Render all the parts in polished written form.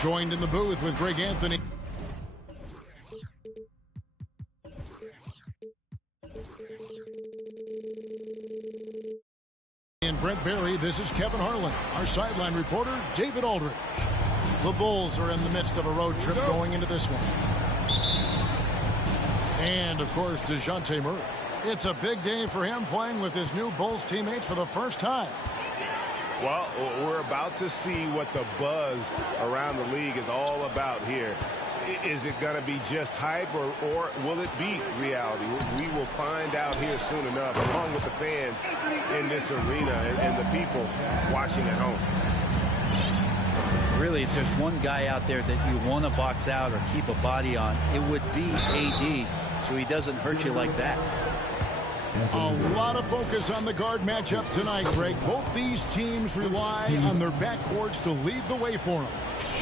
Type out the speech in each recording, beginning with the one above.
Joined in the booth with Greg Anthony. And Brent Berry, this is Kevin Harlan. Our sideline reporter, David Aldridge. The Bulls are in the midst of a road trip going into this one. And, of course, DeJounte Murray. It's a big day for him playing with his new Bulls teammates for the first time. Well, we're about to see what the buzz around the league is all about here. Is it going to be just hype or will it be reality? We will find out here soon enough, along with the fans in this arena and the people watching at home. Really, if there's one guy out there that you want to box out or keep a body on, it would be AD, so he doesn't hurt you like that. A lot of focus on the guard matchup tonight, Greg. Both these teams rely on their backcourts to lead the way for them.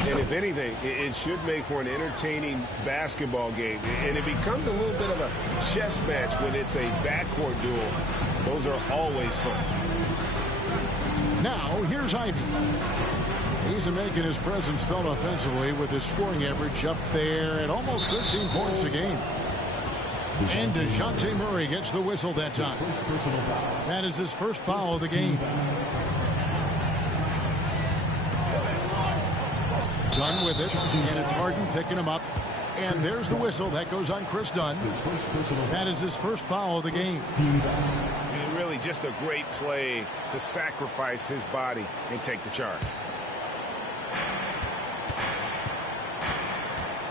And if anything, it should make for an entertaining basketball game. And it becomes a little bit of a chess match when it's a backcourt duel. Those are always fun. Now, here's Ivy. He's making his presence felt offensively with his scoring average up there at almost 13 points a game. And DeJounte Murray gets the whistle that time. That is his first foul of the game. Dunn with it, and it's Harden picking him up. And there's the whistle. That goes on Chris Dunn. That is his first foul of the game. And really just a great play to sacrifice his body and take the charge.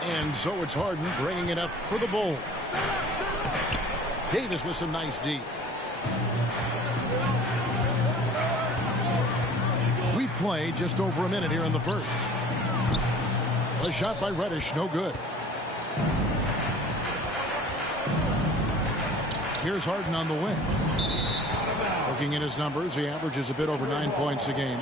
And so it's Harden bringing it up for the Bulls. Davis with some nice D. We play just over a minute here in the first. A shot by Reddish, no good. Here's Harden on the wing. Looking at his numbers, he averages a bit over 9 points a game.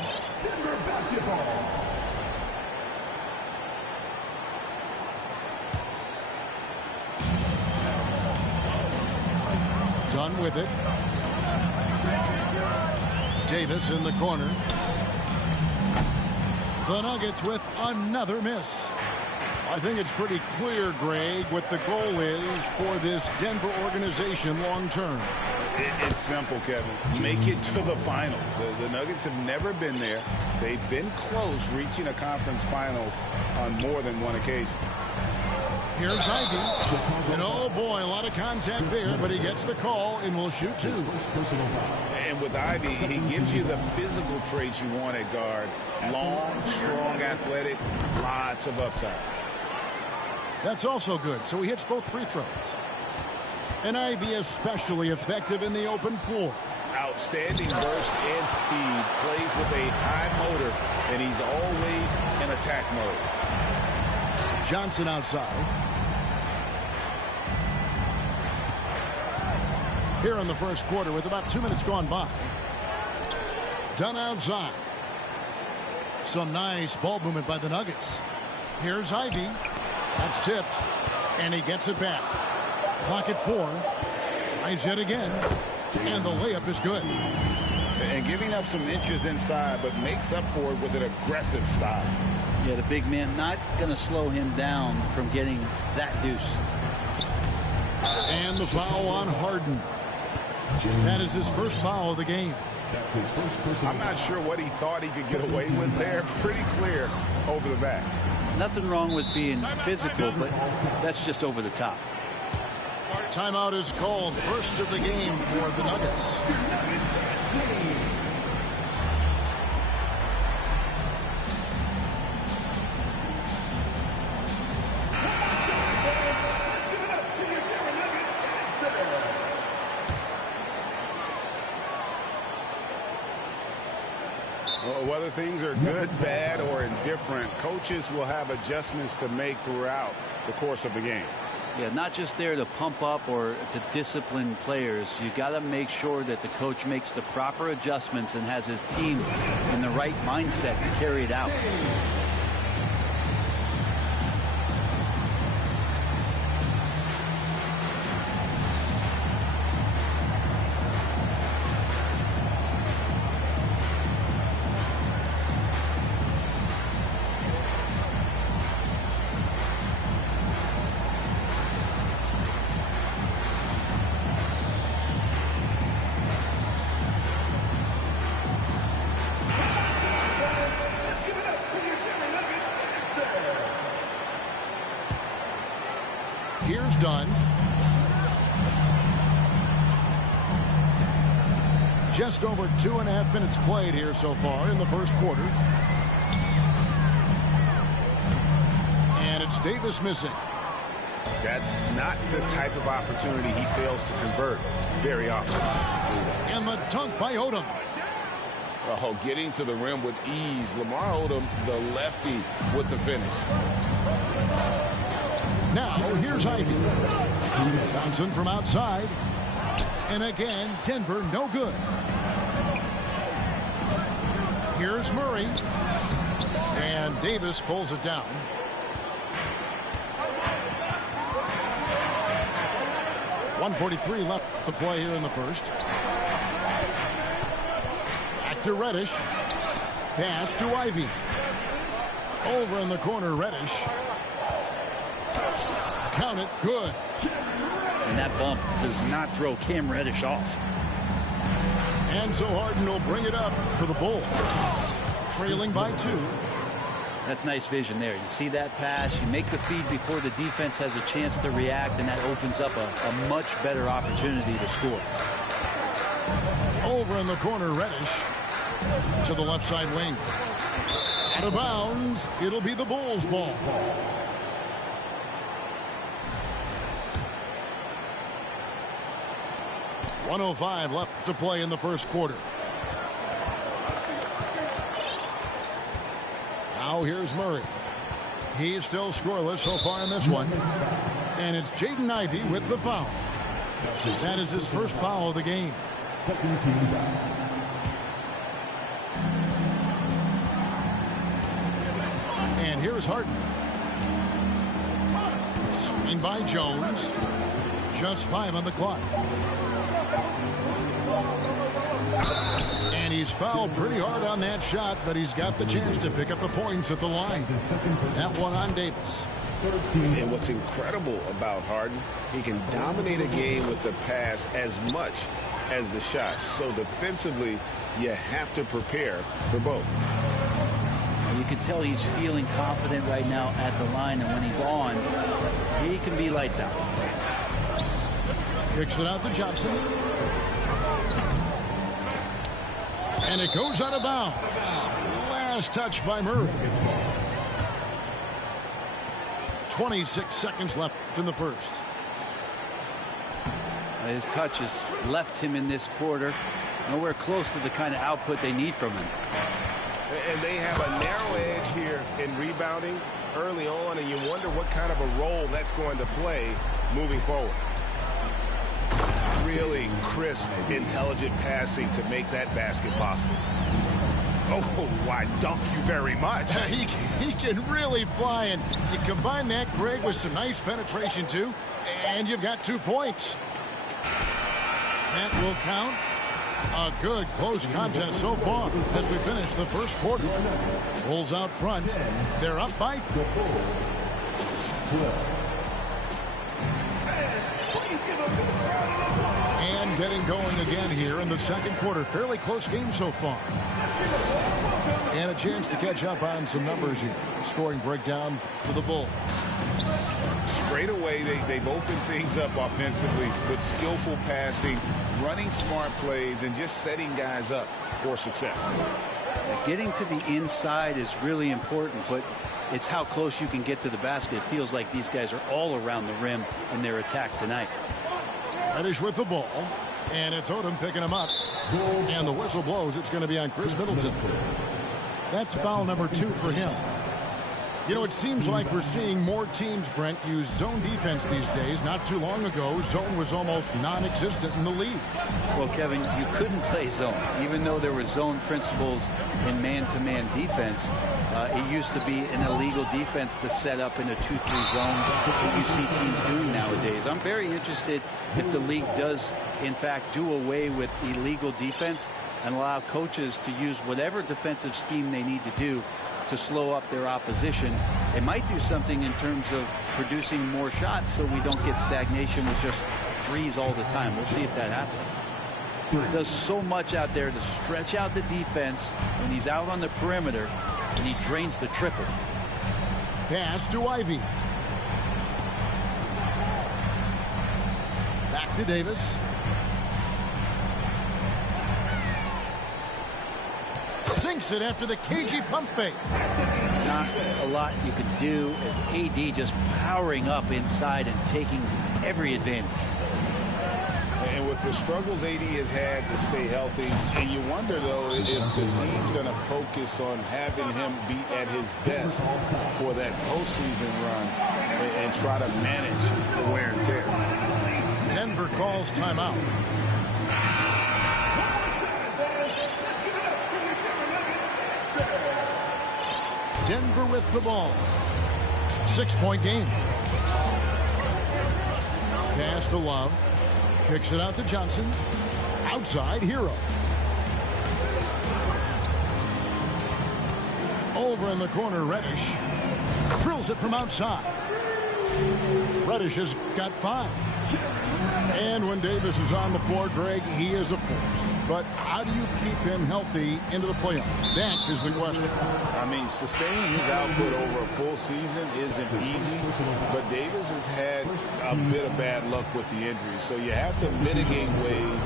Dunn with it. Davis in the corner. The Nuggets with another miss. I think it's pretty clear, Greg, what the goal is for this Denver organization long term. It's simple, Kevin. Make it to the finals. The Nuggets have never been there. They've been close reaching a conference finals on more than one occasion. Here's Ivy. And oh boy, a lot of contact there, but he gets the call and will shoot two. And with Ivy, he gives you the physical traits you want at guard. Long, strong, athletic, lots of upside. That's also good. So he hits both free throws. And Ivy especially effective in the open floor. Outstanding burst and speed. Plays with a high motor, and he's always in attack mode. Johnson outside. Here in the first quarter with about 2 minutes gone by. Dunn outside. Some nice ball movement by the Nuggets. Here's Ivy. That's tipped. And he gets it back. Clock at 4. Tries it again. And the layup is good. And giving up some inches inside, but makes up for it with an aggressive stop. Yeah, the big man not going to slow him down from getting that deuce. And the foul on Harden. That is his first foul of the game. I'm not sure what he thought he could get away with there. Pretty clear over the back. Nothing wrong with being physical, but that's just over the top. Timeout is called. First of the game for the Nuggets. Whether things are good, bad, or indifferent, coaches will have adjustments to make throughout the course of the game. Yeah, not just there to pump up or to discipline players. You got to make sure that the coach makes the proper adjustments and has his team in the right mindset to carry it out. Here's Dunn. Just over 2.5 minutes played here so far in the first quarter. And it's Davis missing. That's not the type of opportunity he fails to convert very often. And the dunk by Odom. Oh, getting to the rim with ease. Lamar Odom, the lefty, with the finish. Now, here's Ivy. Johnson from outside. And again, Denver no good. Here's Murray. And Davis pulls it down. .143 left to play here in the first. Back to Reddish. Pass to Ivy. Over in the corner, Reddish. Count it, good. And that bump does not throw Cam Reddish off. And so Harden will bring it up for the Bulls. Trailing by 2. That's nice vision there. You see that pass, you make the feed before the defense has a chance to react, and that opens up a much better opportunity to score. Over in the corner, Reddish. To the left side wing. Out of bounds. It'll be the Bulls' ball. .105 left to play in the first quarter. Now here's Murray. He's still scoreless so far in this one. And it's Jaden Ivey with the foul. That is his first foul of the game. And here's Harden. Screen by Jones. Just 5 on the clock. And he's fouled pretty hard on that shot, but he's got the chance to pick up the points at the line. That one on Davis. And what's incredible about Harden, he can dominate a game with the pass as much as the shot. So defensively, you have to prepare for both. You can tell he's feeling confident right now at the line, and when he's on, he can be lights out. Kicks it out to Johnson. And it goes out of bounds. Last touch by Murray. 26 seconds left in the first. His touch has left him in this quarter. Nowhere close to the kind of output they need from him. And they have a narrow edge here in rebounding early on, and you wonder what kind of a role that's going to play moving forward. Really crisp, intelligent passing to make that basket possible. Oh, why, dunk you very much. He can really fly, and you combine that, Greg, with some nice penetration, too, and you've got 2 points. That will count. A good close contest so far as we finish the first quarter. Bulls out front. They're up by 12. And getting going again here in the second quarter. Fairly close game so far. And a chance to catch up on some numbers here. Scoring breakdown for the Bulls. Straight away, they've opened things up offensively with skillful passing, running smart plays, and just setting guys up for success. Getting to the inside is really important, but it's how close you can get to the basket. It feels like these guys are all around the rim in their attack tonight. Reddish with the ball, and it's Odom picking him up. And the whistle blows. It's going to be on Chris Middleton. That's foul number 2 for him. You know, it seems like we're seeing more teams, Brent, use zone defense these days. Not too long ago, zone was almost non-existent in the league. Well, Kevin, you couldn't play zone. Even though there were zone principles in man-to-man defense, it used to be an illegal defense to set up in a 2-3 zone that you see teams doing nowadays. I'm very interested if the league does, in fact, do away with illegal defense and allow coaches to use whatever defensive scheme they need to do to slow up their opposition. It might do something in terms of producing more shots so we don't get stagnation with just threes all the time. We'll see if that happens. He does so much out there to stretch out the defense when he's out on the perimeter, and he drains the triple. Pass to Ivy. Back to Davis. Sinks it after the cagey pump fake. Not a lot you can do as AD just powering up inside and taking every advantage. And with the struggles AD has had to stay healthy, and you wonder, though, if the team's going to focus on having him be at his best for that postseason run and try to manage the wear and tear. Denver calls timeout. Denver with the ball. 6-point game. Pass to Love. Kicks it out to Johnson. Outside, Hero. Over in the corner, Reddish. Drills it from outside. Reddish has got 5. And when Davis is on the floor, Greg, he is a force. But how do you keep him healthy into the playoffs? That is the question. I mean, sustaining his output over a full season isn't easy, but Davis has had a bit of bad luck with the injuries, so you have to mitigate ways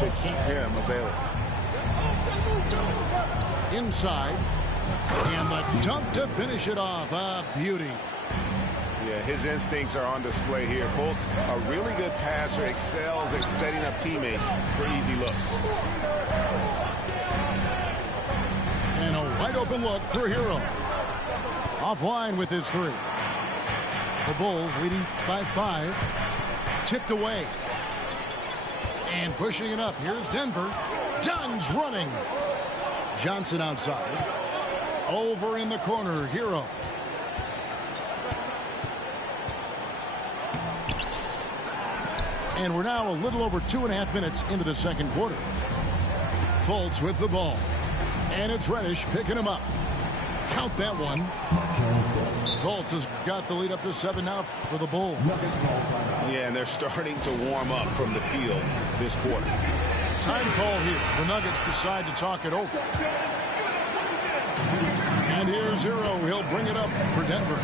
to keep him available. Inside, and the dunk to finish it off. A beauty. Yeah, his instincts are on display here. Fultz, a really good passer, excels at setting up teammates for easy looks. And a wide open look for Hero. Offline with his 3. The Bulls leading by 5. Tipped away. And pushing it up. Here's Denver. Dunn's running. Johnson outside. Over in the corner, Hero. And we're now a little over 2.5 minutes into the second quarter. Fultz with the ball. And it's Reddish picking him up. Count that one. Fultz has got the lead up to 7 now for the Bulls. Yeah, and they're starting to warm up from the field this quarter. Time call here. The Nuggets decide to talk it over. And here's Hero. He'll bring it up for Denver.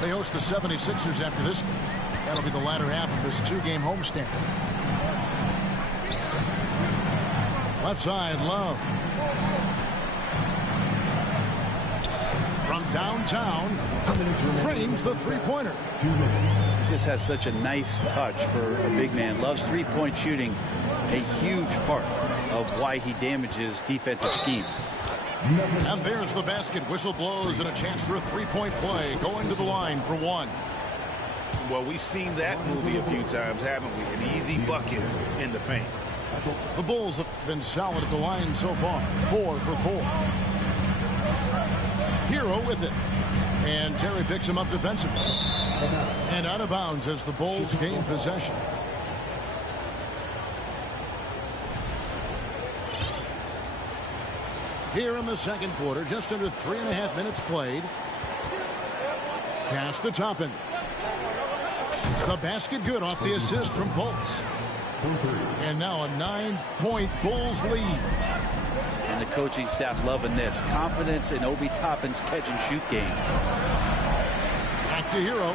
They host the 76ers after this game. That'll be the latter half of this 2-game homestand. Left side, Love. From downtown, drains the three-pointer. He just has such a nice touch for a big man. Love's three-point shooting, a huge part of why he damages defensive schemes. And there's the basket. Whistle blows and a chance for a three-point play. Going to the line for 1. Well, we've seen that movie a few times, haven't we? An easy bucket in the paint. The Bulls have been solid at the line so far. 4 for 4. Hero with it. And Terry picks him up defensively. And out of bounds as the Bulls gain possession. Here in the second quarter, just under 3.5 minutes played. Pass to Toppin. The basket good off the assist from Fultz. And now a 9-point Bulls lead. And the coaching staff loving this. Confidence in Obi Toppin's catch-and-shoot game. Back to Hero.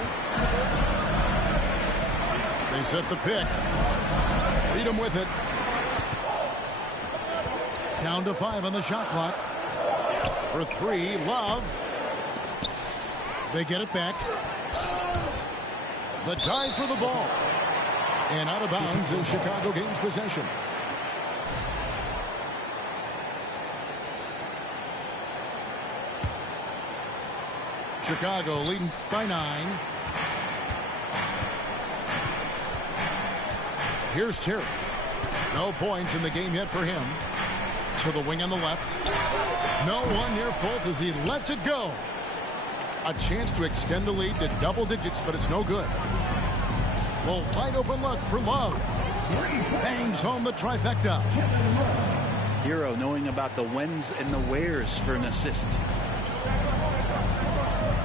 They set the pick. Beat him with it. Down to 5 on the shot clock. For 3, Love. They get it back. The dive for the ball. And out of bounds as Chicago gains possession. Chicago leading by 9. Here's Terry. No points in the game yet for him. To the wing on the left. No one near fault as he lets it go. A chance to extend the lead to double digits, but it's no good. Well, wide open look for Love. Bangs home the trifecta. Hero knowing about the whens and the wheres for an assist.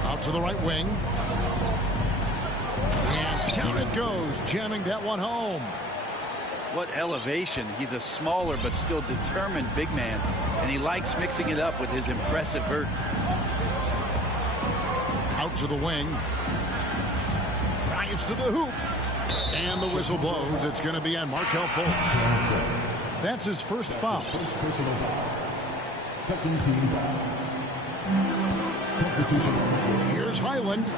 Out to the right wing. And down it goes, jamming that one home. What elevation. He's a smaller but still determined big man, and he likes mixing it up with his impressive vert. Out to the wing. Drives to the hoop. And the whistle blows. It's going to be on Markelle Fultz. That's his first foul. Second team foul. Substitution. Here's Highland.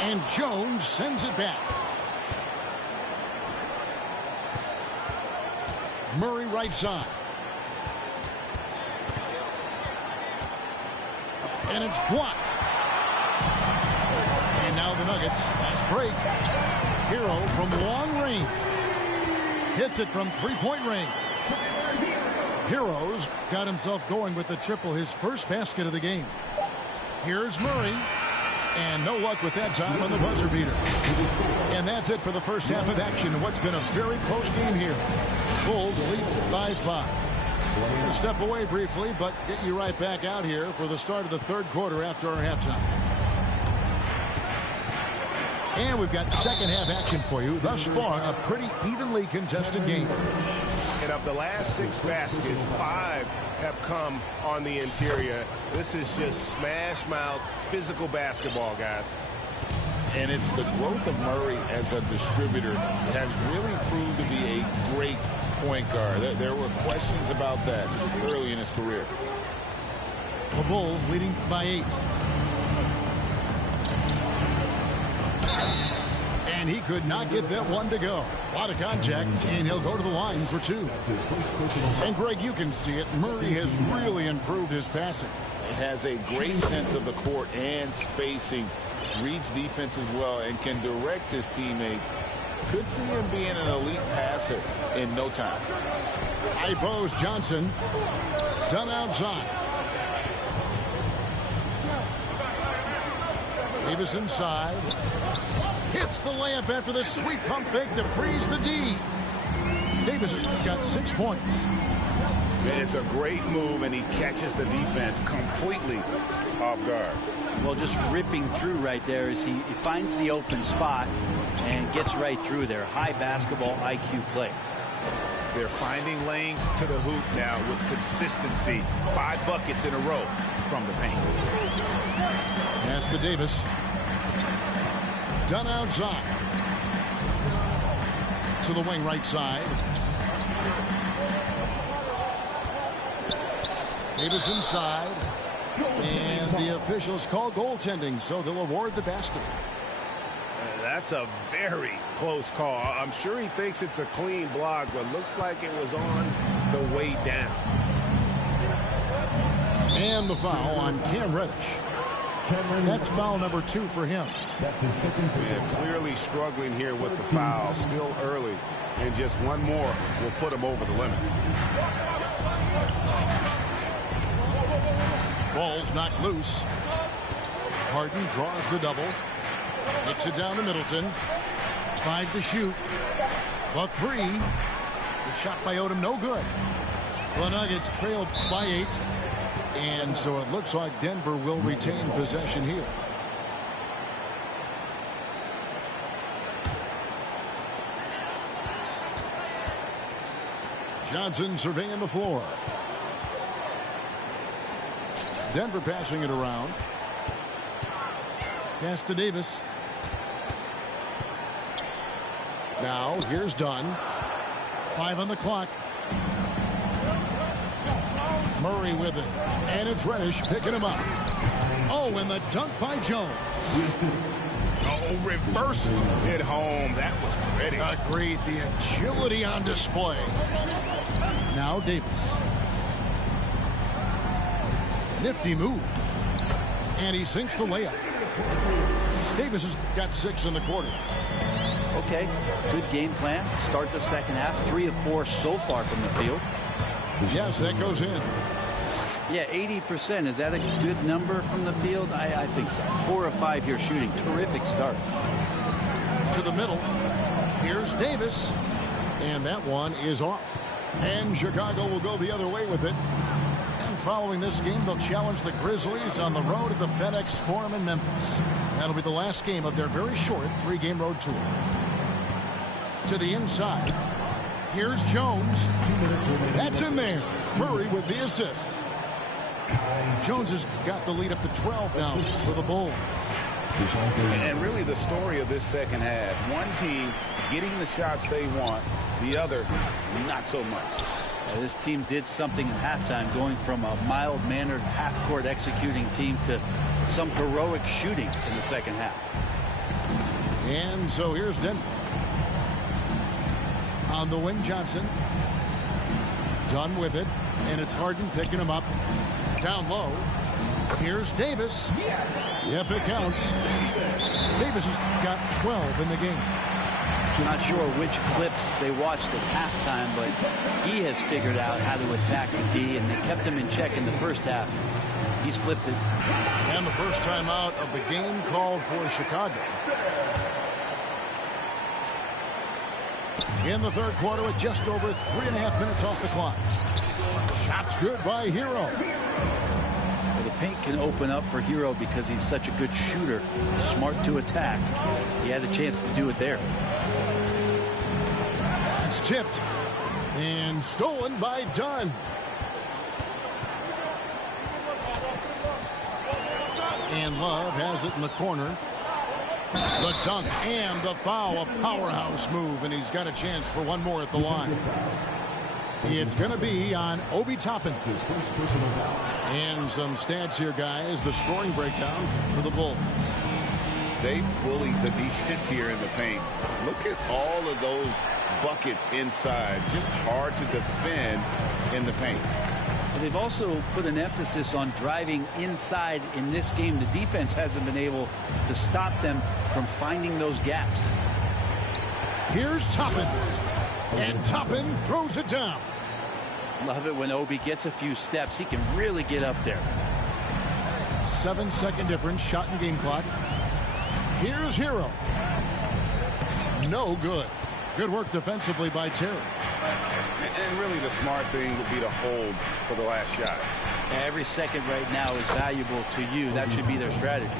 And Jones sends it back. Murray right side. And it's blocked. And now the Nuggets. Fast break. Hero from long range. Hits it from three-point range. Hero's got himself going with the triple, his first basket of the game. Here's Murray. And no luck with that time on the buzzer beater. And that's it for the first half of action in what's been a very close game here. Bulls lead by 5. We'll step away briefly, but get you right back out here for the start of the third quarter after our halftime. And we've got second half action for you. Thus far, a pretty evenly contested game. And of the last 6 baskets, 5 have come on the interior. This is just smash mouth physical basketball, guys. And it's the growth of Murray as a distributor that has really proved to be a great point guard. There were questions about that early in his career. The Bulls leading by 8. And he could not get that one to go. A lot of contact, and he'll go to the line for 2. And Greg, you can see it. Murray has really improved his passing. He has a great sense of the court and spacing. Reads defense as well and can direct his teammates. Could see him being an elite passer in no time. High post Johnson. Done outside. Davis inside. Hits the layup after the sweet pump fake to freeze the D. Davis has got 6 points. It's a great move, and he catches the defense completely off guard. Well, just ripping through right there as he finds the open spot and gets right through there. High basketball IQ play. They're finding lanes to the hoop now with consistency. 5 buckets in a row from the paint. Pass to Davis. Done outside. To the wing right side. Davis inside. And the officials call goaltending, so they'll award the basket. That's a very close call. I'm sure he thinks it's a clean block, but looks like it was on the way down. And the foul on Cam Reddish. That's foul number 2 for him. That's his second. Yeah, clearly struggling here with the foul. Still early. And just one more will put him over the limit. Ball's knocked loose. Harden draws the double. Hits it down to Middleton. 5 to shoot. The 3. The shot by Odom no good. The Nuggets trailed by 8. And so it looks like Denver will retain possession here. Johnson surveying the floor. Denver passing it around. Pass to Davis. Now here's Dunn. 5 on the clock. Murray with it. And it's Reddish picking him up. Oh, and the dunk by Jones. Oh, reversed it home. That was pretty. Agreed. The agility on display. Now Davis. Nifty move. And he sinks the layup. Davis has got 6 in the quarter. Okay, good game plan. Start the second half. 3 of 4 so far from the field. Yes, that goes in. Yeah, 80%. Is that a good number from the field? I think so. 4 of 5 here shooting. Terrific start. To the middle. Here's Davis. And that one is off. And Chicago will go the other way with it. And following this game, they'll challenge the Grizzlies on the road at the FedEx Forum in Memphis. That'll be the last game of their very short 3-game road tour. To the inside. Here's Jones. That's in there. Murray with the assist. Jones has got the lead up to 12 now for the Bulls. And really the story of this second half. One team getting the shots they want, the other not so much. This team did something at halftime, going from a mild-mannered half-court executing team to some heroic shooting in the second half. And so here's Denver. On the wing, Johnson. Done with it. And it's Harden picking him up. Down low. Here's Davis. Yep, it counts. Davis has got 12 in the game. Not sure which clips they watched at halftime, but he has figured out how to attack the D, and they kept him in check in the first half. He's flipped it. And the first time out of the game called for Chicago. In the third quarter with just over 3.5 minutes off the clock. Shots good by Hero. Well, the paint can open up for Hero because he's such a good shooter, smart to attack. He had a chance to do it there. It's tipped and stolen by Dunn. And Love has it in the corner. The dunk and the foul, a powerhouse move, and he's got a chance for one more at the line. It's going to be on Obi Toppin. And some stats here, guys. The scoring breakdown for the Bulls. They bullied the defense here in the paint. Look at all of those buckets inside. Just hard to defend in the paint. They've also put an emphasis on driving inside in this game. The defense hasn't been able to stop them from finding those gaps. Here's Toppin. And Toppin throws it down. Love it when Obi gets a few steps. He can really get up there. 7-second difference, shot and game clock. Here's Hero. No good. Good work defensively by Terry. And really the smart thing would be to hold for the last shot. Every second right now is valuable to you. That should be their strategy.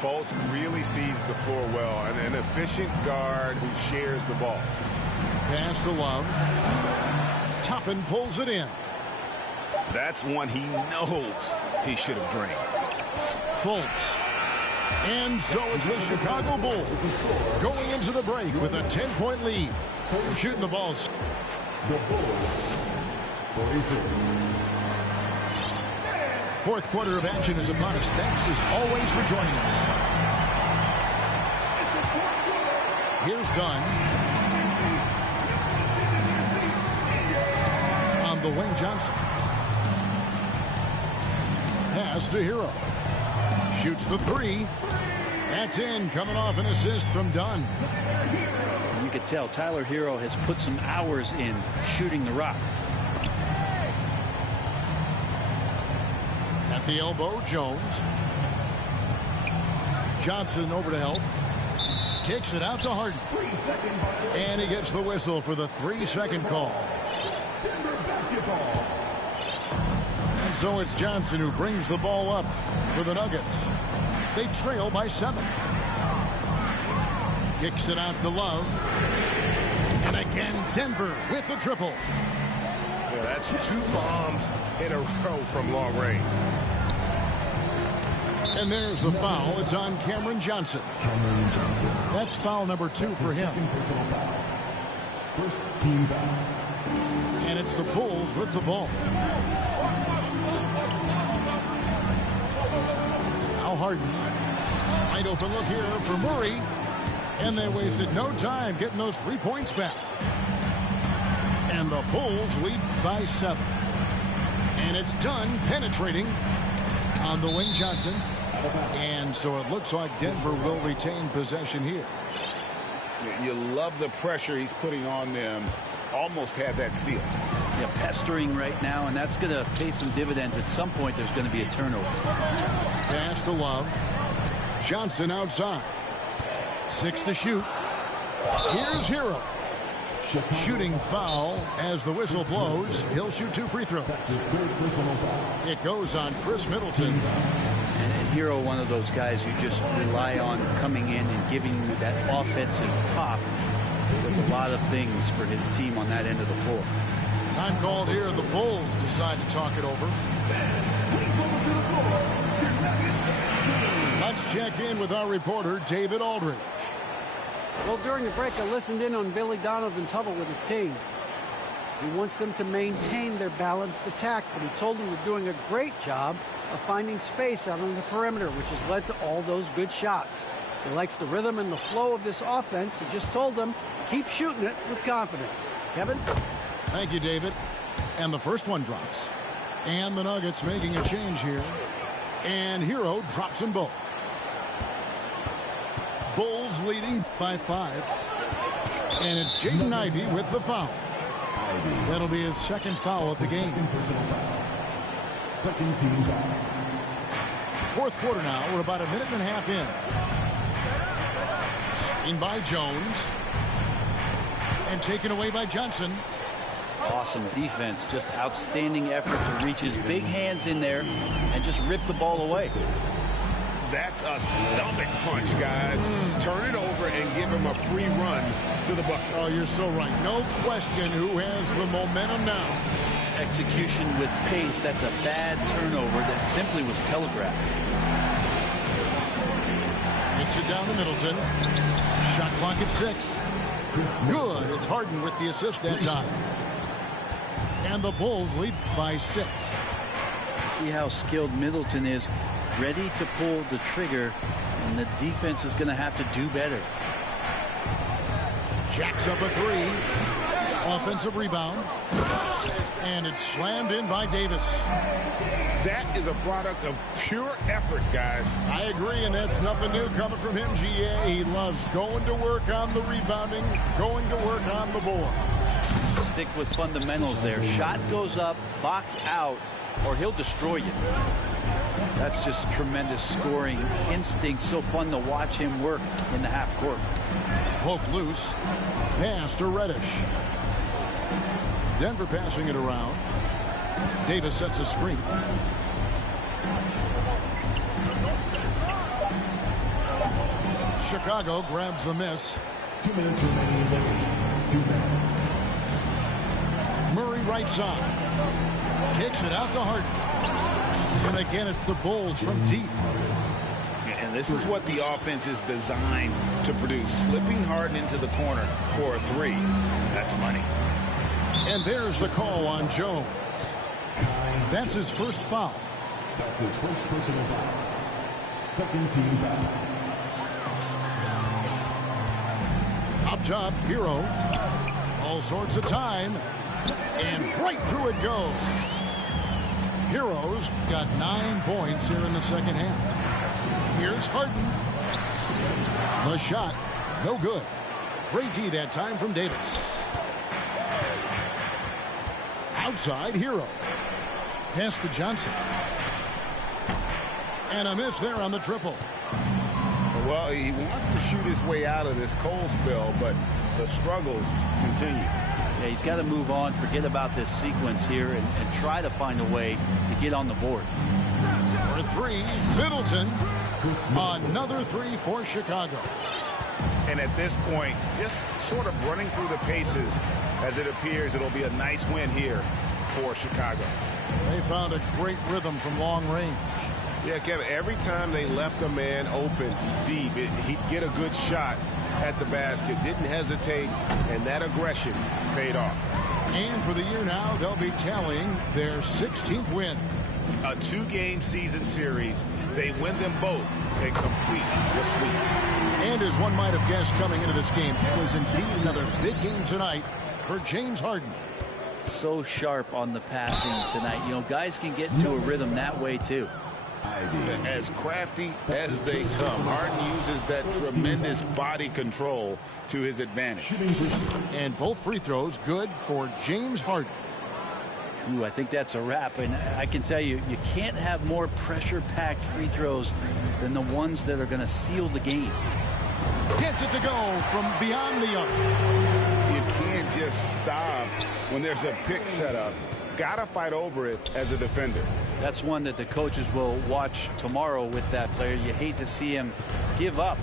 Fultz really sees the floor well, and an efficient guard who shares the ball. Pass to Love. Toppin pulls it in. That's one he knows he should have drained. Fultz. And so it's the Chicago Bulls going into the break with a 10-point lead. Shooting the balls. Fourth quarter of action is upon us. Thanks as always for joining us. Here's Dunn. On the wing, Johnson. Pass to Hero. Shoots the three. That's in, coming off an assist from Dunn. You could tell Tyler Hero has put some hours in shooting the rock. At the elbow, Jones. Johnson over to help. Kicks it out to Harden. And he gets the whistle for the 3-second call. And so it's Johnson who brings the ball up for the Nuggets. They trail by 7. Kicks it out to Love. And again, Denver with the triple. Yeah, that's 2 bombs in a row from long range. And there's the foul. It's on Cameron Johnson. That's foul number 2 for him. First team foul. And it's the Bulls with the ball. Now Harden. Wide open look here for Murray. And they wasted no time getting those 3 points back. And the Bulls lead by 7. And it's Dunn penetrating on the wing, Johnson. And so it looks like Denver will retain possession here. You love the pressure he's putting on them. Almost had that steal. Yeah, pestering right now, and that's going to pay some dividends. At some point, there's going to be a turnover. Pass to Love. Johnson outside. 6 to shoot. Here's Hero. Shooting foul as the whistle blows. He'll shoot 2 free throws. It goes on Chris Middleton. And Hero, one of those guys you just rely on coming in and giving you that offensive pop. Does a lot of things for his team on that end of the floor. Time called here. The Bulls decide to talk it over. Let's check in with our reporter, David Aldridge. Well, during the break, I listened in on Billy Donovan's huddle with his team. He wants them to maintain their balanced attack, but he told them they're doing a great job of finding space out on the perimeter, which has led to all those good shots. He likes the rhythm and the flow of this offense. He just told them, keep shooting it with confidence. Kevin? Thank you, David. And the first one drops. And the Nuggets making a change here. And Hero drops them both. Bulls leading by 5. And it's Jaden Ivey with the foul. That'll be his second foul of the game. Second team foul. Fourth quarter now. We're about a minute and a half in. In by Jones. And taken away by Johnson. Awesome defense. Just outstanding effort to reach his big hands in there and just rip the ball away. That's a stomach punch, guys. Turn it over and give him a free run to the bucket. Oh, you're so right. No question who has the momentum now. Execution with pace. That's a bad turnover that simply was telegraphed. Hits it down to Middleton. Shot clock at 6. Good. It's Harden with the assist that time. And the Bulls lead by 6. See how skilled Middleton is. Ready to pull the trigger, and the defense is going to have to do better. Jacks up a 3. Offensive rebound. And it's slammed in by Davis. That is a product of pure effort, guys. I agree, and that's nothing new coming from him, GA. He loves going to work on the rebounding, going to work on the board. Stick with fundamentals there. Shot goes up, box out, or he'll destroy you. That's just tremendous scoring instinct. So fun to watch him work in the half court. Poked loose. Pass to Reddish. Denver passing it around. Davis sets a screen. Chicago grabs the miss. 2 minutes remaining in the game. 2 minutes. Murray right side. Kicks it out to Harden. And again, it's the Bulls from deep. And this is what the offense is designed to produce. Slipping Harden into the corner for a 3. That's money. And there's the call on Jones. That's his first foul. That's his first personal foul. Second team foul. Up top, Hero. All sorts of time. And right through it goes. Heroes got 9 points here in the second half. Here's Harden. The shot, no good. Great D that time from Davis. Outside, Hero. Pass to Johnson. And a miss there on the triple. Well, he wants to shoot his way out of this cold spell, but the struggles continue. Yeah, he's got to move on, forget about this sequence here, and try to find a way to get on the board. For 3, Middleton. Another 3 for Chicago. And at this point, just sort of running through the paces, as it appears it'll be a nice win here for Chicago. They found a great rhythm from long range. Yeah, Kevin, every time they left a man open deep, he'd get a good shot at the basket, didn't hesitate, and that aggression paid off. And for the year now, they'll be tallying their 16th win. A 2-game season series. They win them both and complete the sweep. And as one might have guessed coming into this game, it was indeed another big game tonight for James Harden. So sharp on the passing tonight. You know, guys can get into a rhythm that way too. As crafty as they come, Harden uses that tremendous body control to his advantage. And both free throws good for James Harden. Ooh, I think that's a wrap. And I can tell you, you can't have more pressure-packed free throws than the ones that are going to seal the game. Gets it to go from beyond the arc. You can't just stop when there's a pick set up. Gotta fight over it as a defender. That's one that the coaches will watch tomorrow with that player. You hate to see him give up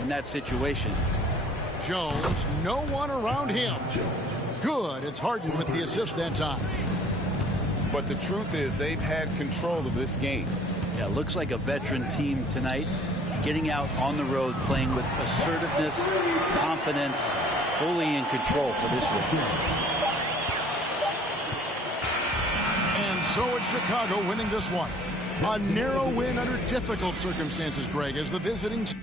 in that situation. Jones, no one around him. Good. It's Harden with the assist that time. But the truth is they've had control of this game. Yeah, looks like a veteran team tonight, getting out on the road, playing with assertiveness, confidence, fully in control for this one. And so it's Chicago winning this one. A narrow win under difficult circumstances, Greg, as the visiting team.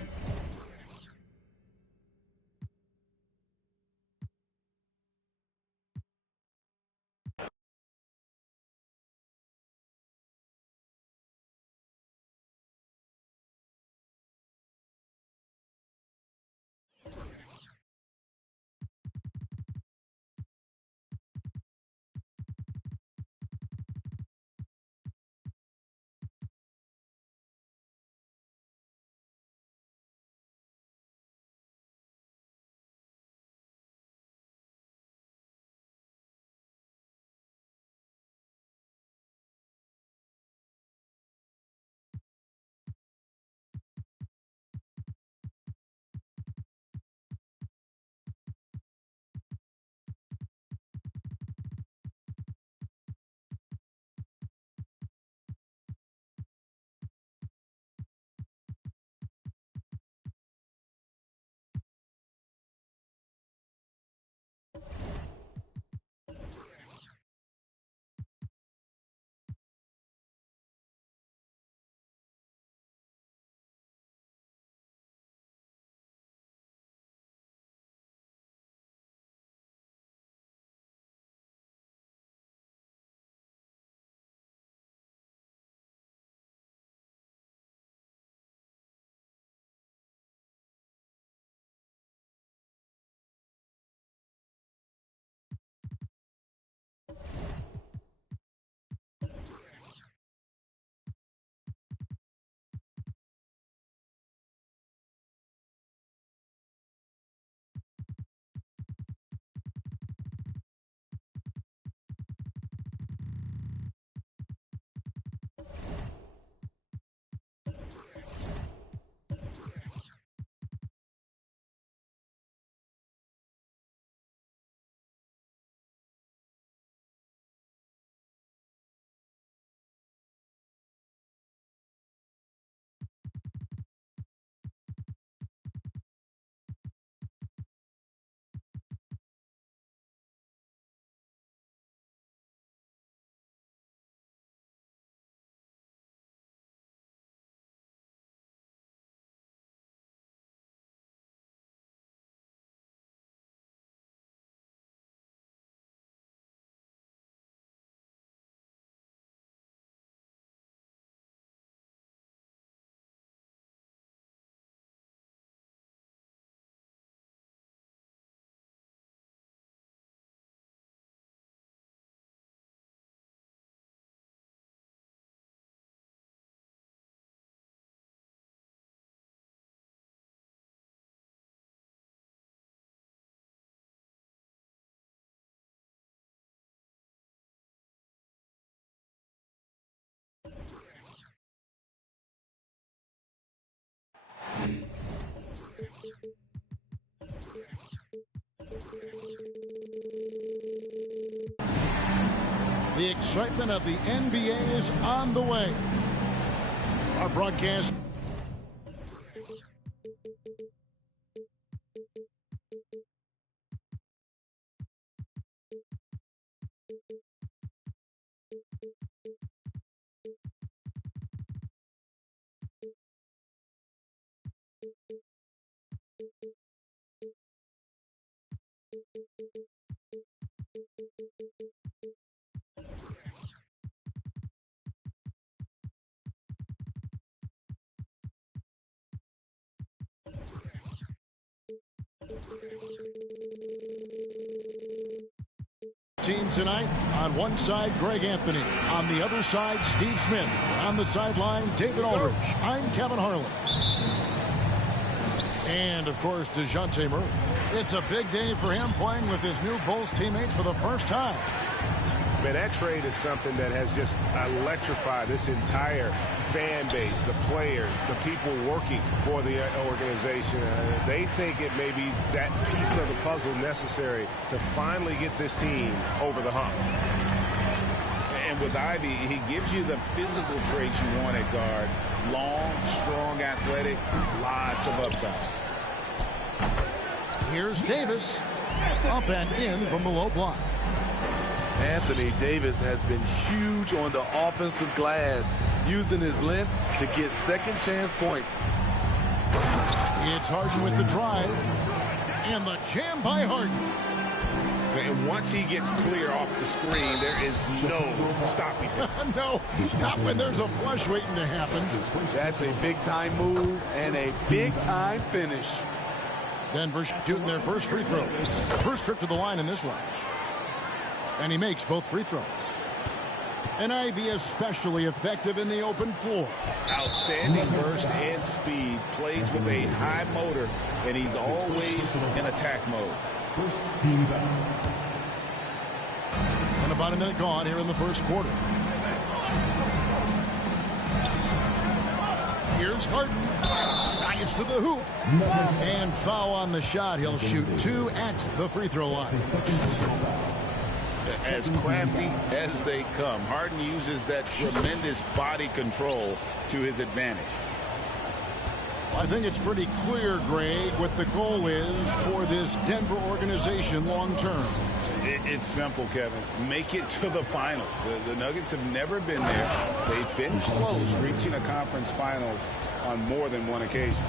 The excitement of the NBA is on the way. Our broadcast. Team tonight, on one side, Greg Anthony. On the other side, Steve Smith. On the sideline, David Aldridge. I'm Kevin Harlan. And, of course, DeJounte Murray. It's a big day for him playing with his new Bulls teammates for the first time. Man, that trade is something that has just electrified this entire fan base, the players, the people working for the organization. They think it may be that piece of the puzzle necessary to finally get this team over the hump. And with Ivy, he gives you the physical traits you want at guard. Long, strong, athletic, lots of upside. Here's Davis. Up and in from the low block. Anthony Davis has been huge on the offensive glass, using his length to get second chance points. It's Harden with the drive. And the jam by Harden. And once he gets clear off the screen, there is no stopping him. No, not when there's a flush waiting to happen. That's a big-time move and a big-time finish. Denver shooting their first free throw. First trip to the line in this one. And he makes both free throws. And Ivy especially effective in the open floor. Outstanding burst and speed. Plays with a high motor, and he's always in attack mode. First team foul. And about a minute gone here in the first quarter. Here's Harden. Drives to the hoop. And foul on the shot. He'll shoot 2 at the free throw line. As crafty as they come, Harden uses that tremendous body control to his advantage. I think it's pretty clear, Greg, what the goal is for this Denver organization long term. It's simple, Kevin. Make it to the finals. The Nuggets have never been there. They've been close, reaching a conference finals on more than one occasion.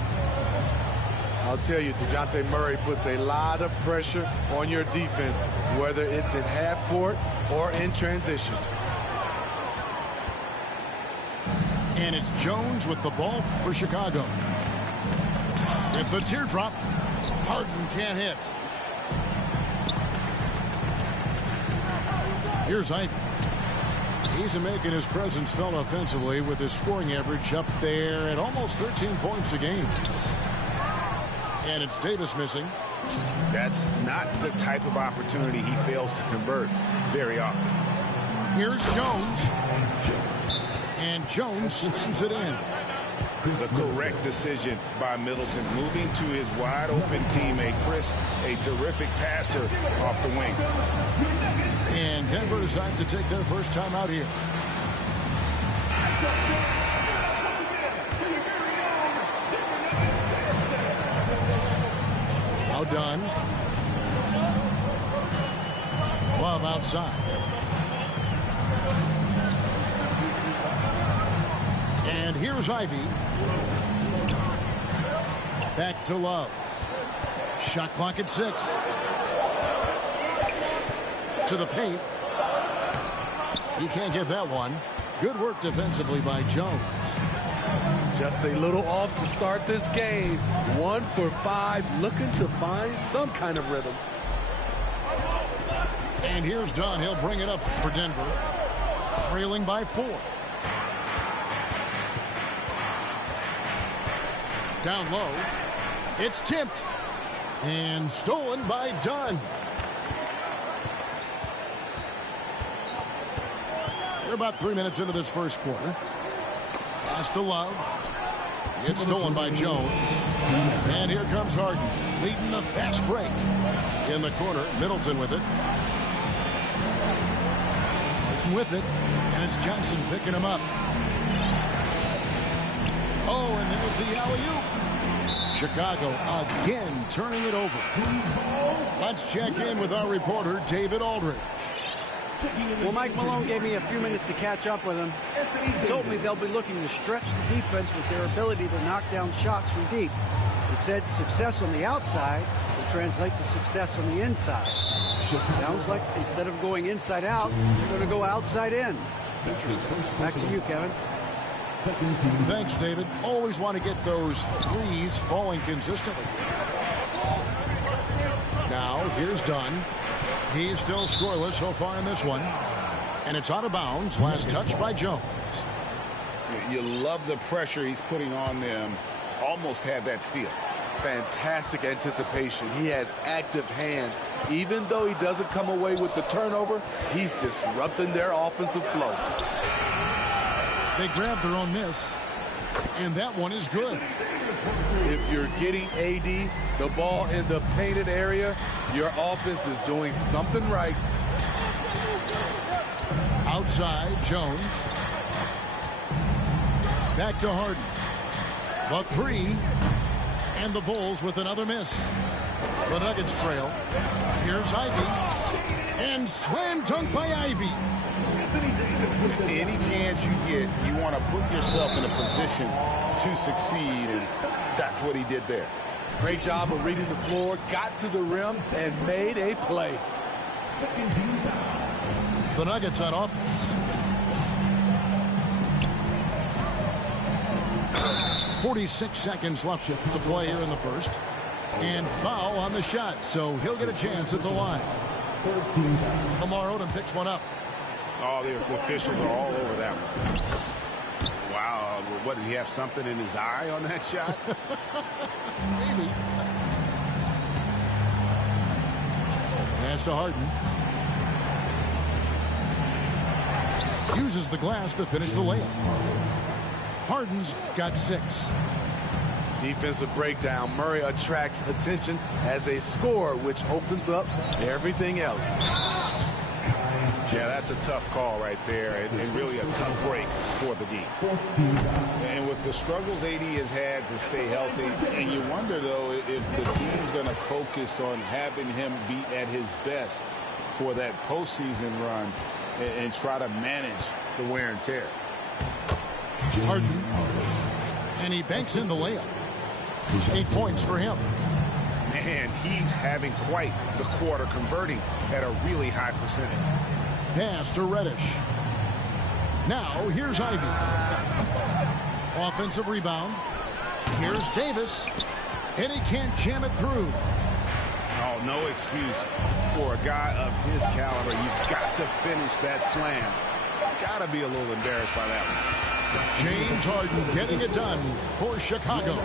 I'll tell you, DeJounte Murray puts a lot of pressure on your defense, whether it's in half court or in transition. And it's Jones with the ball for Chicago. With the teardrop, Harden can't hit. Here's Ivy. He's making his presence felt offensively with his scoring average up there at almost 13 points a game. And it's Davis missing. That's not the type of opportunity he fails to convert very often. Here's Jones. And Jones slams it in. The correct decision by Middleton, moving to his wide-open teammate, Chris, a terrific passer off the wing. And Denver decides to take their first time out here. Now done. Love outside. And here's Ivy. Back to Love. Shot clock at 6. To the paint. He can't get that one. Good work defensively by Jones. Just a little off to start this game. 1 for 5, looking to find some kind of rhythm. And here's Dunn. He'll bring it up for Denver. Trailing by 4. Down low. It's tipped. And stolen by Dunn. We're about 3 minutes into this first quarter. Pass to Love. It's stolen by Jones. And here comes Harden, leading the fast break. In the corner, Middleton with it. Harden with it. And it's Johnson picking him up. Oh, and there's the alley-oop. Chicago again turning it over. Let's check in with our reporter, David Aldridge. Well, Mike Malone gave me a few minutes to catch up with him. He told me they'll be looking to stretch the defense with their ability to knock down shots from deep. He said success on the outside will translate to success on the inside. Sounds like instead of going inside out, they're going to go outside in. Interesting. Back to you, Kevin. Thanks, David. Always want to get those threes falling consistently. Now, here's Dunn. He's still scoreless so far in this one. And it's out of bounds. Last touch by Jones. You love the pressure he's putting on them. Almost had that steal. Fantastic anticipation. He has active hands. Even though he doesn't come away with the turnover, he's disrupting their offensive flow. They grab their own miss, and that one is good. If you're getting AD the ball in the painted area, your offense is doing something right. Outside, Jones. Back to Harden. The three. And the Bulls with another miss. The Nuggets trail. Here's Ivy. And slam dunk by Ivy. Any chance you get, you want to put yourself in a position to succeed, and that's what he did there. Great job of reading the floor, got to the rim, and made a play. The Nuggets on offense. 46 seconds left to play here in the first. And foul on the shot, so he'll get a chance at the line. Lamar Odom picks one up. Oh, the officials are all over that one. Wow, what, did he have something in his eye on that shot? Maybe. Pass to Harden. Uses the glass to finish the layup. Harden's got 6. Defensive breakdown. Murray attracts attention as a scorer, which opens up everything else. Yeah, that's a tough call right there, and really a tough break for the D. And with the struggles AD has had to stay healthy, and you wonder, though, if the team's going to focus on having him be at his best for that postseason run and try to manage the wear and tear. Harden. And he banks in the layup. 8 points for him. Man, he's having quite the quarter, converting at a really high percentage. Pass to Reddish. Now, here's Ivy. Offensive rebound. Here's Davis. And he can't jam it through. Oh, no excuse for a guy of his caliber. You've got to finish that slam. Got to be a little embarrassed by that one. James Harden getting it done for Chicago.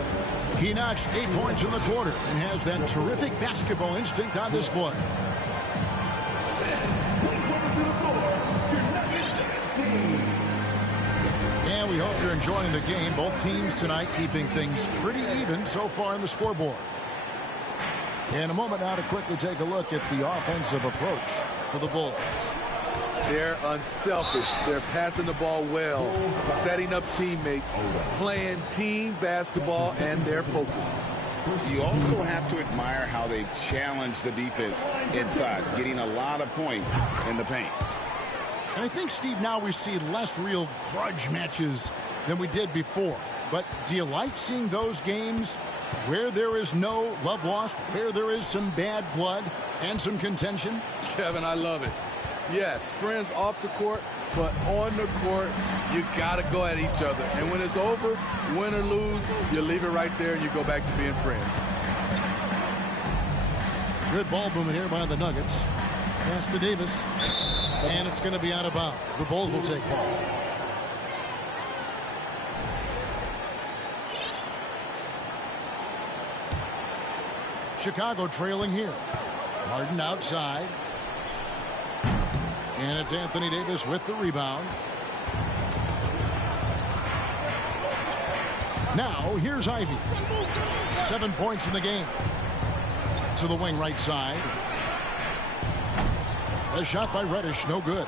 He notched 8 points in the quarter and has that terrific basketball instinct on display. And we hope you're enjoying the game. Both teams tonight keeping things pretty even so far in the scoreboard. In a moment now to quickly take a look at the offensive approach for the Bulls. They're unselfish. They're passing the ball well, setting up teammates, playing team basketball, and their focus. You also have to admire how they've challenged the defense inside, getting a lot of points in the paint. And I think, Steve, now we see less real grudge matches than we did before. But do you like seeing those games where there is no love lost, where there is some bad blood and some contention? Kevin, I love it. Yes, friends off the court, but on the court, you got to go at each other. And when it's over, win or lose, you leave it right there and you go back to being friends. Good ball movement here by the Nuggets. Pass to Davis. And it's going to be out of bounds. The Bulls will take ball. Chicago trailing here. Harden outside. And it's Anthony Davis with the rebound. Now, here's Ivy. 7 points in the game. To the wing right side. A shot by Reddish, no good.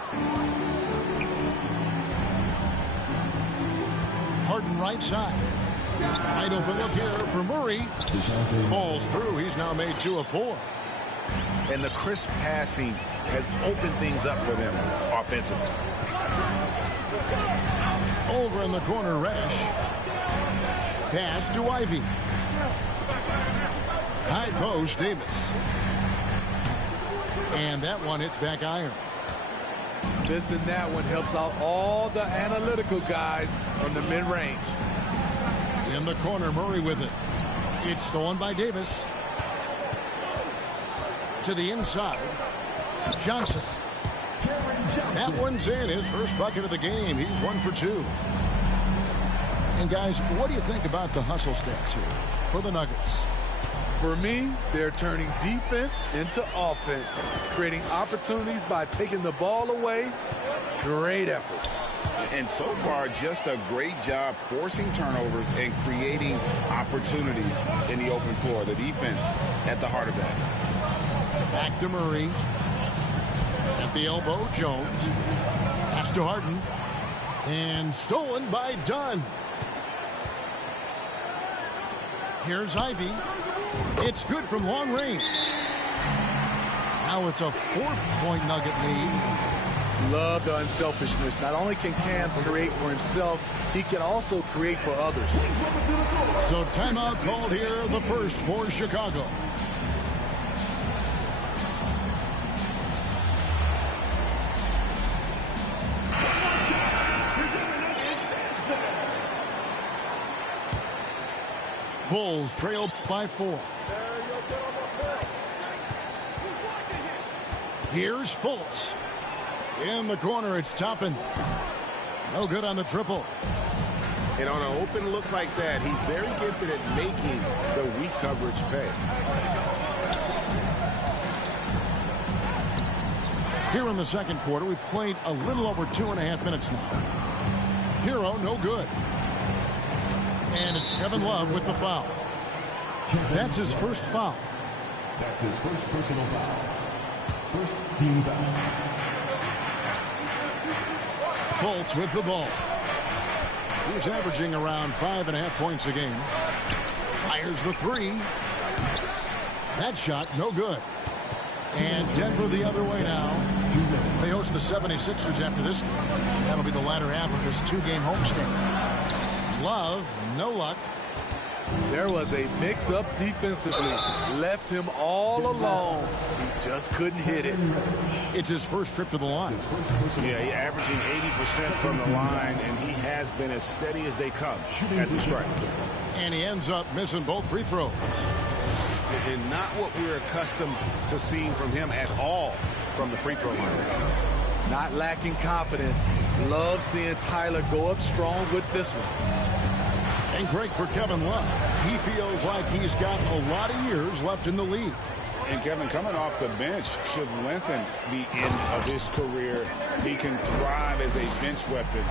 Harden right side. Wide open look here for Murray. Falls through. He's now made 2 of 4. And the crisp passing has opened things up for them offensively. Over in the corner, Reddish. Pass to Ivy. High post, Davis. And that one hits back iron. This and that one helps out all the analytical guys from the mid-range. In the corner, Murray with it. It's stolen by Davis. To the inside. Johnson. That one's in. His first bucket of the game. He's 1 for 2. And guys, what do you think about the hustle stats here for the Nuggets? For me, they're turning defense into offense, creating opportunities by taking the ball away. Great effort. And so far, just a great job forcing turnovers and creating opportunities in the open floor. The defense at the heart of that. Back to Murray. At the elbow, Jones. Pass to Harden. And stolen by Dunn. Here's Ivy. It's good from long range. Now it's a 4-point Nugget lead. Love the unselfishness. Not only can Cam create for himself, he can also create for others. So timeout called here, the first for Chicago. Bulls trail by 4. Here's Fultz. In the corner, it's Toppin. No good on the triple. And on an open look like that, he's very gifted at making the weak coverage pay. Here in the second quarter, we've played a little over 2.5 minutes now. Hero, no good. And it's Kevin Love with the foul. That's his first foul. That's his first personal foul. First team foul. Fultz with the ball. He's averaging around 5.5 points a game. Fires the 3. That shot, no good. And Denver the other way now. They host the 76ers after this game. That'll be the latter half of this 2-game homestand. Love, no luck. There was a mix-up defensively. Left him all alone. He just couldn't hit it. It's his first trip to the line. Yeah, he's averaging 80% from the line, and he has been as steady as they come at the stripe. And he ends up missing both free throws. And not what we're accustomed to seeing from him at all from the free throw line. Not lacking confidence. Love seeing Tyler go up strong with this one. And great for Kevin Love. He feels like he's got a lot of years left in the league. And Kevin, coming off the bench should lengthen the end of his career. He can thrive as a bench weapon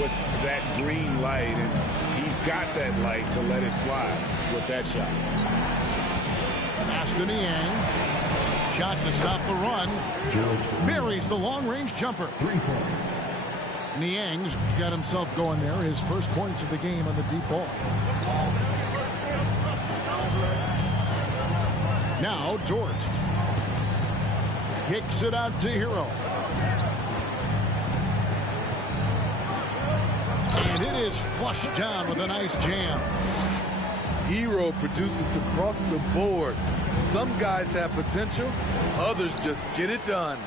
with that green light, and he's got that light to let it fly with that shot. Pass to Niang. Shot to stop the run. Buries the long-range jumper. 3 points. Niang's got himself going there. His first points of the game on the deep ball. Now Dort. Kicks it out to Hero. And it is flushed down with a nice jam. Hero produces across the board. Some guys have potential. Others just get it done.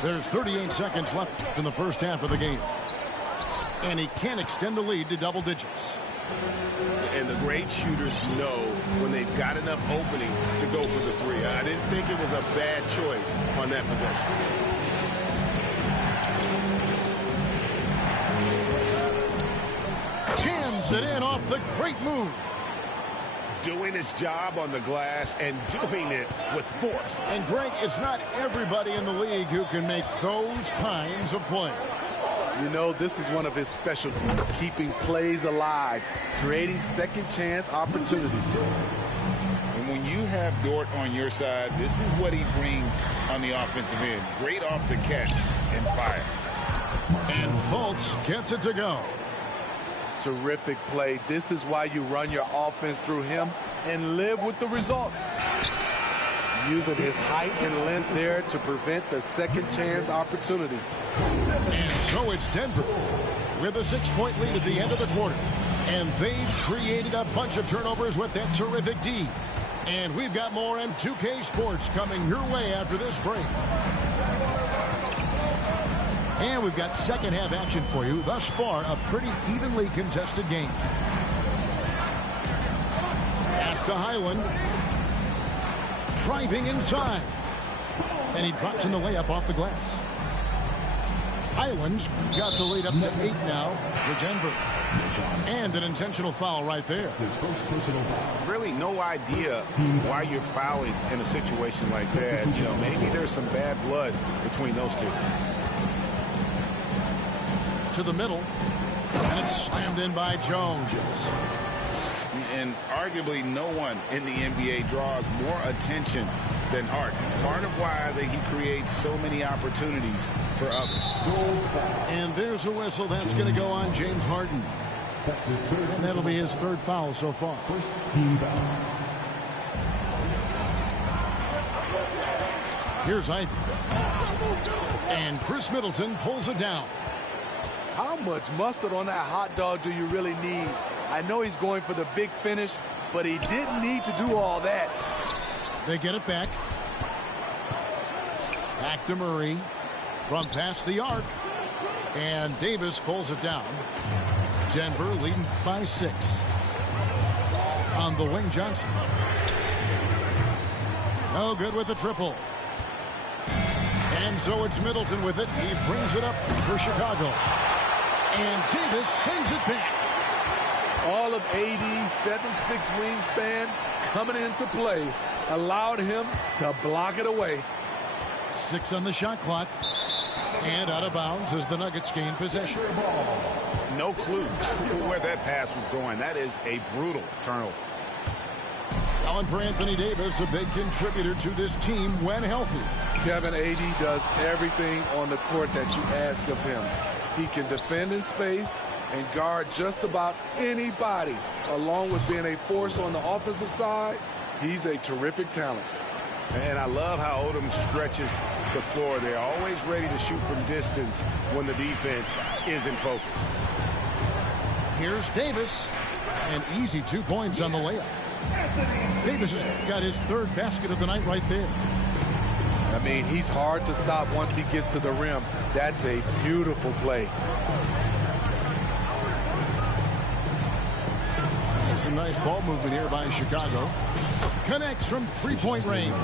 There's 38 seconds left in the first half of the game. And he can't extend the lead to double digits. And the great shooters know when they've got enough opening to go for the 3. I didn't think it was a bad choice on that possession. Jams it in off the great move. Doing his job on the glass and doing it with force. And Greg, it's not everybody in the league who can make those kinds of plays. You know, this is one of his specialties, keeping plays alive, creating second chance opportunities. And when you have Dort on your side, this is what he brings on the offensive end. Great off the catch and fire. And Fultz gets it to go. Terrific play. This is why you run your offense through him and live with the results. Using his height and length there to prevent the second chance opportunity. And so it's Denver with a 6-point lead at the end of the quarter. And they've created a bunch of turnovers with that terrific D. And we've got more M2K Sports coming your way after this break. And we've got second half action for you. Thus far, a pretty evenly contested game. Pass to Highland. Driving inside. And he drops in the layup off the glass. Highland's got the lead up to 8 now for Denver. And an intentional foul right there. Really no idea why you're fouling in a situation like that. You know, maybe there's some bad blood between those two. To the middle. And it's slammed in by Jones. And arguably no one in the NBA draws more attention than Harden. Part of why he creates so many opportunities for others. And there's a whistle. That's going to go on James Harden. And that'll be his third foul so far. First team foul. Here's Ivy. And Chris Middleton pulls it down. How much mustard on that hot dog do you really need? I know he's going for the big finish, but he didn't need to do all that. They get it back. Back to Murray from past the arc. And Davis pulls it down. Denver leading by 6. On the wing, Johnson. No good with the triple. And so it's Middleton with it. He brings it up for Chicago. And Davis sends it back. All of AD's 7'6" wingspan coming into play allowed him to block it away. 6 on the shot clock. And out of bounds as the Nuggets gain possession. No clue where that pass was going. That is a brutal turnover. Calling for Anthony Davis, a big contributor to this team when healthy. Kevin, AD does everything on the court that you ask of him. He can defend in space and guard just about anybody. Along with being a force on the offensive side, he's a terrific talent. And I love how Odom stretches the floor. They're always ready to shoot from distance when the defense isn't focused. Here's Davis. An easy 2 points on the layup. Davis has got his third basket of the night right there. I mean, he's hard to stop once he gets to the rim. That's a beautiful play. And some nice ball movement here by Chicago. Connects from three-point range.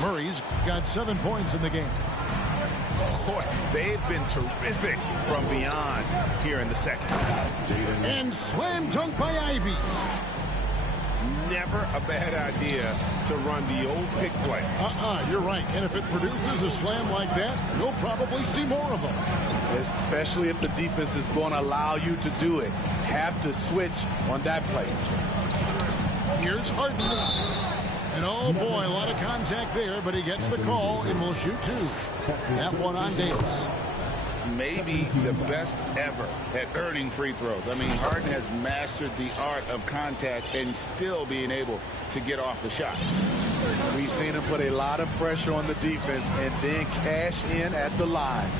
Murray's got 7 points in the game. Boy, they've been terrific from beyond here in the second. And slam dunk by Ivy. Never a bad idea to run the old pick play. You're right. And if it produces a slam like that, you'll probably see more of them. Especially if the defense is going to allow you to do it. Have to switch on that play. Here's Harden. And oh boy, a lot of contact there, but he gets the call and will shoot 2. That one on Davis. Maybe the best ever at earning free throws. I mean, Harden has mastered the art of contact and still being able to get off the shot. We've seen him put a lot of pressure on the defense and then cash in at the line.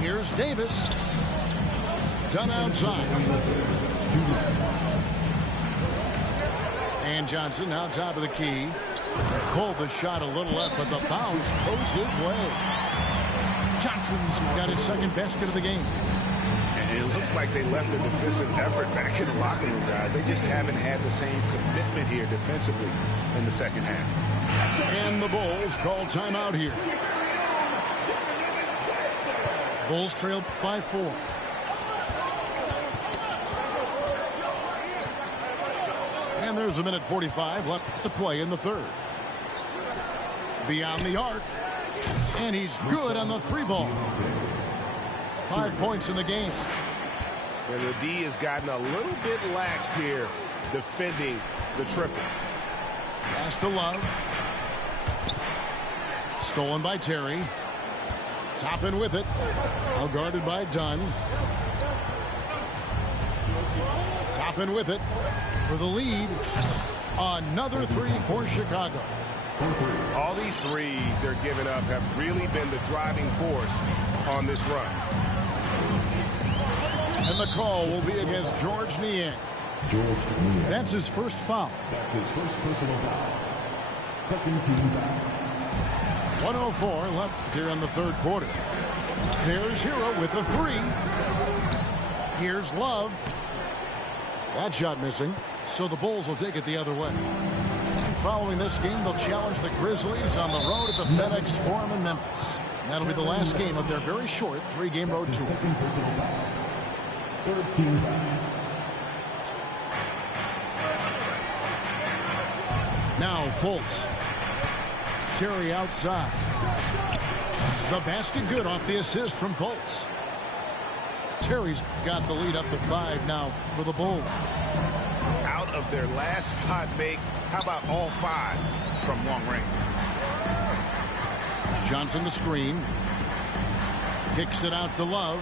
Here's Davis. Done outside. And Johnson now top of the key. Called the shot a little left, but the bounce goes his way. Johnson's got his second basket of the game. And it looks like they left the defensive effort back in the locker room, guys. They just haven't had the same commitment here defensively in the second half. And the Bulls call timeout here. Bulls trail by 4. And there's a minute 45 left to play in the third. Beyond the arc. And he's good on the 3-ball. 5 points in the game. And the D has gotten a little bit laxed here defending the triple. Pass to Love. Stolen by Terry. Toppin with it. Well guarded by Dunn. Toppin with it for the lead. Another 3 for Chicago. All these threes they're giving up have really been the driving force on this run. And the call will be against George Niang. That's his first foul. That's his first personal foul. Second team foul. 1:04 left here in the third quarter. There's Hero with the three. Here's Love. That shot missing, so the Bulls will take it the other way. And following this game, they'll challenge the Grizzlies on the road at the FedEx Forum in Memphis. That'll be the last game of their very short three-game road tour. Second personal foul. Third team foul. Now Fultz. Terry outside. The basket good off the assist from Fultz. Terry's got the lead up to 5 now for the Bulls. Out of their last 5 makes, how about all 5 from long range? Johnson the screen. Kicks it out to Love.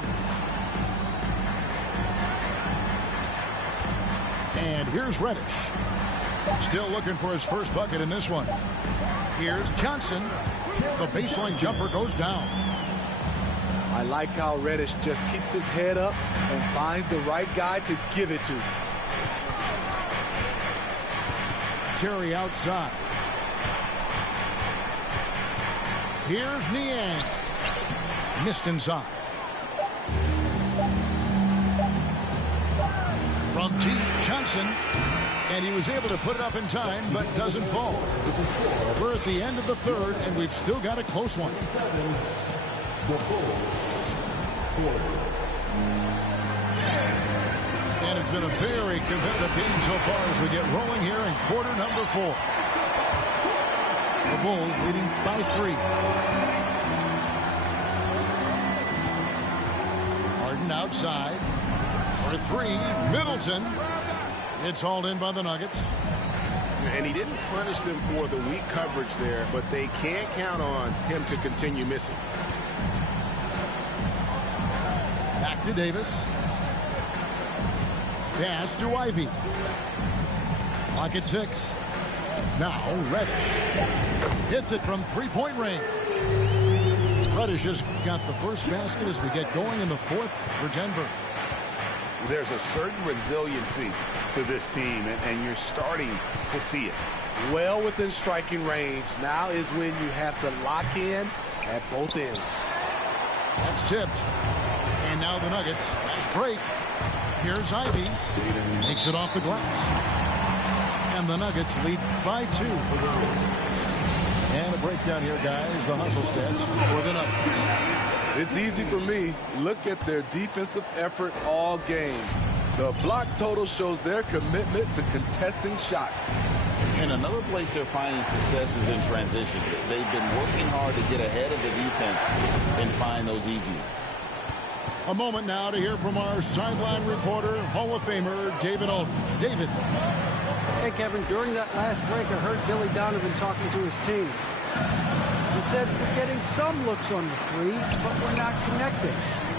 And here's Reddish. Still looking for his first bucket in this one. Here's Johnson. The baseline jumper goes down. I like how Reddish just keeps his head up and finds the right guy to give it to. Terry outside. Here's Niang. Missed inside. From T. Johnson. And he was able to put it up in time, but doesn't fall. We're at the end of the third, and we've still got a close one. And it's been a very competitive game so far as we get rolling here in quarter number 4. The Bulls leading by 3. Harden outside for 3. Middleton. It's hauled in by the Nuggets. And he didn't punish them for the weak coverage there, but they can't count on him to continue missing. Back to Davis. Pass to Ivy. Clock at 6. Now Reddish. Hits it from three-point range. Reddish has got the first basket as we get going in the fourth for Denver. There's a certain resiliency to this team, and you're starting to see it. Well within striking range. Now is when you have to lock in at both ends. That's tipped. And now the Nuggets. Fast break. Here's Ivy. Takes it off the glass. And the Nuggets lead by 2. And a breakdown here, guys. The hustle stats for the Nuggets. It's easy for me. Look at their defensive effort all game. The block total shows their commitment to contesting shots. And another place they're finding success is in transition. They've been working hard to get ahead of the defense and find those easy ones. A moment now to hear from our sideline reporter, Hall of Famer David Aldridge. David. Hey, Kevin, during that last break, I heard Billy Donovan talking to his team. He said, we're getting some looks on the 3, but we're not connecting.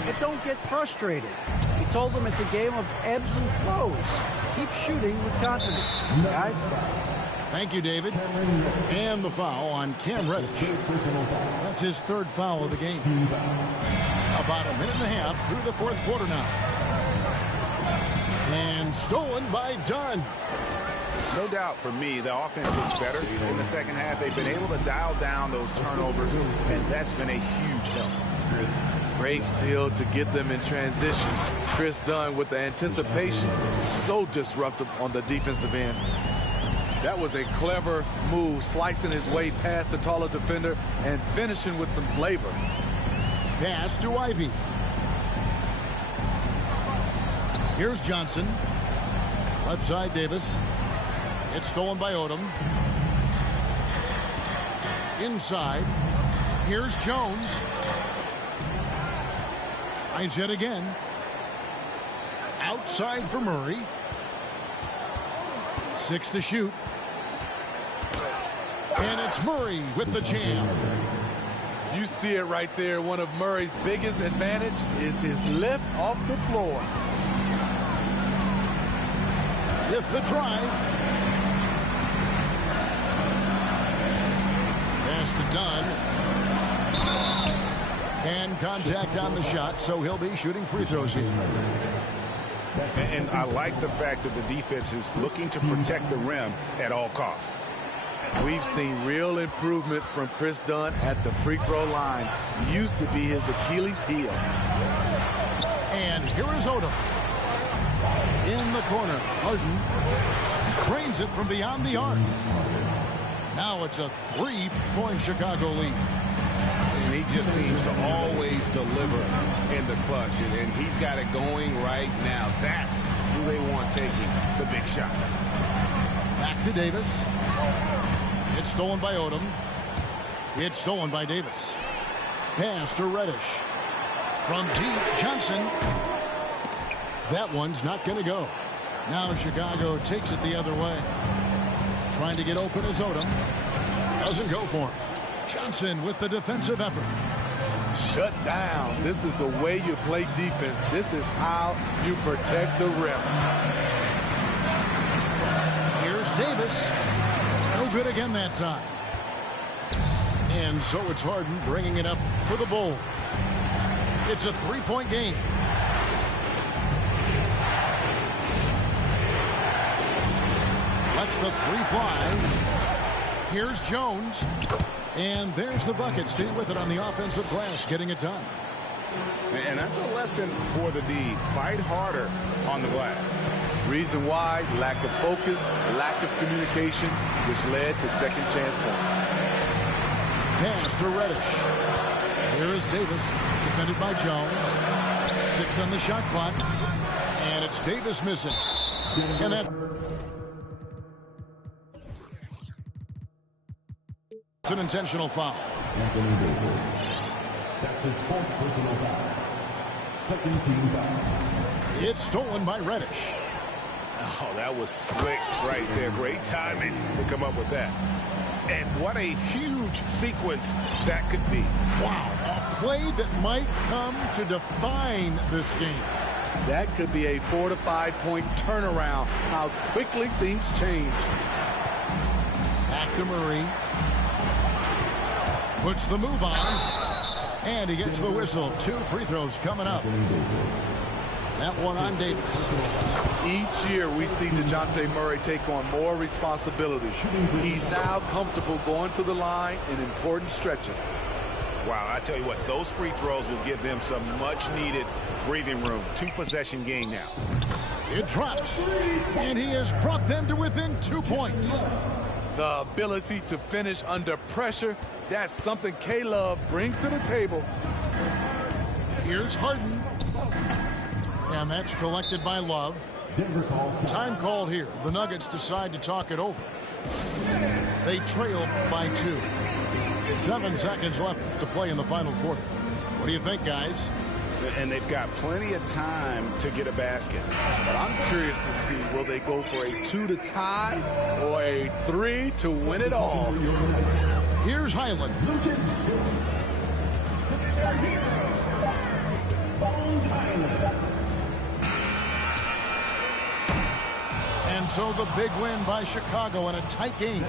But don't get frustrated. He told them it's a game of ebbs and flows. Keep shooting with confidence, guys. Thank you, David. And the foul on Cam Reddish. That's his 3rd foul of the game. About a minute and a half through the fourth quarter now. And stolen by Dunn. No doubt for me, the offense looks better in the second half. They've been able to dial down those turnovers, and that's been a huge help. Great steal to get them in transition. Chris Dunn with the anticipation, so disruptive on the defensive end. That was a clever move, slicing his way past the taller defender and finishing with some flavor. Pass to Ivy. Here's Johnson. Left side, Davis. It's stolen by Odom. Inside. Here's Jones. Tries yet again. Outside for Murray. 6 to shoot. And it's Murray with the jam. You see it right there. One of Murray's biggest advantage is his lift off the floor. With the drive. Pass to Dunn. And contact on the shot, so he'll be shooting free throws here. And I like the fact that the defense is looking to protect the rim at all costs. We've seen real improvement from Chris Dunn at the free throw line. Used to be his Achilles heel. And here is Odom. In the corner, Harden cranes it from beyond the arc. Now it's a 3-point Chicago lead. And he just seems to always deliver in the clutch. And he's got it going right now. That's who they want taking the big shot. Back to Davis. It's stolen by Odom. It's stolen by Davis. Pass to Reddish. From deep, Johnson. That one's not going to go. Now Chicago takes it the other way. Trying to get open is Odom. Doesn't go for him. Johnson with the defensive effort. Shut down. This is the way you play defense. This is how you protect the rim. Here's Davis. No good again that time. And so it's Harden bringing it up for the Bulls. It's a 3-point game. Lets the three fly. Here's Jones. And there's the bucket. Stay with it on the offensive glass, getting it done. And that's a lesson for the D. Fight harder on the glass. Reason why: lack of focus, lack of communication, which led to second chance points. Pass to Reddish. Here is Davis, defended by Jones. 6 on the shot clock. And it's Davis missing. And that... It's an intentional foul. Anthony Davis. That's his 4th personal foul. Second team foul. It's stolen by Reddish. Oh, that was slick right there. Great timing to come up with that. And what a huge sequence that could be. Wow, a play that might come to define this game. That could be a 4 to 5 point turnaround. How quickly things change. Back to Murray. Puts the move on. And he gets the whistle. 2 free throws coming up. That one on Davis. Each year we see DeJounte Murray take on more responsibility. He's now comfortable going to the line in important stretches. Wow, I tell you what, those free throws will give them some much-needed breathing room. 2-possession game now. It drops. And he has brought them to within 2 points. The ability to finish under pressure, that's something K-Love brings to the table. Here's Harden. And that's collected by Love. Time called here. The Nuggets decide to talk it over. They trail by 2. 7 seconds left to play in the final quarter. What do you think, guys? And they've got plenty of time to get a basket. But I'm curious to see, will they go for a 2 to tie or a 3 to win it all? Here's Highland. And so the big win by Chicago in a tight game.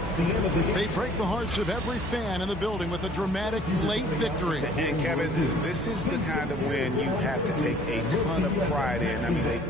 They break the hearts of every fan in the building with a dramatic late victory. And Kevin, this is the kind of win you have to take a ton of pride in. I mean, they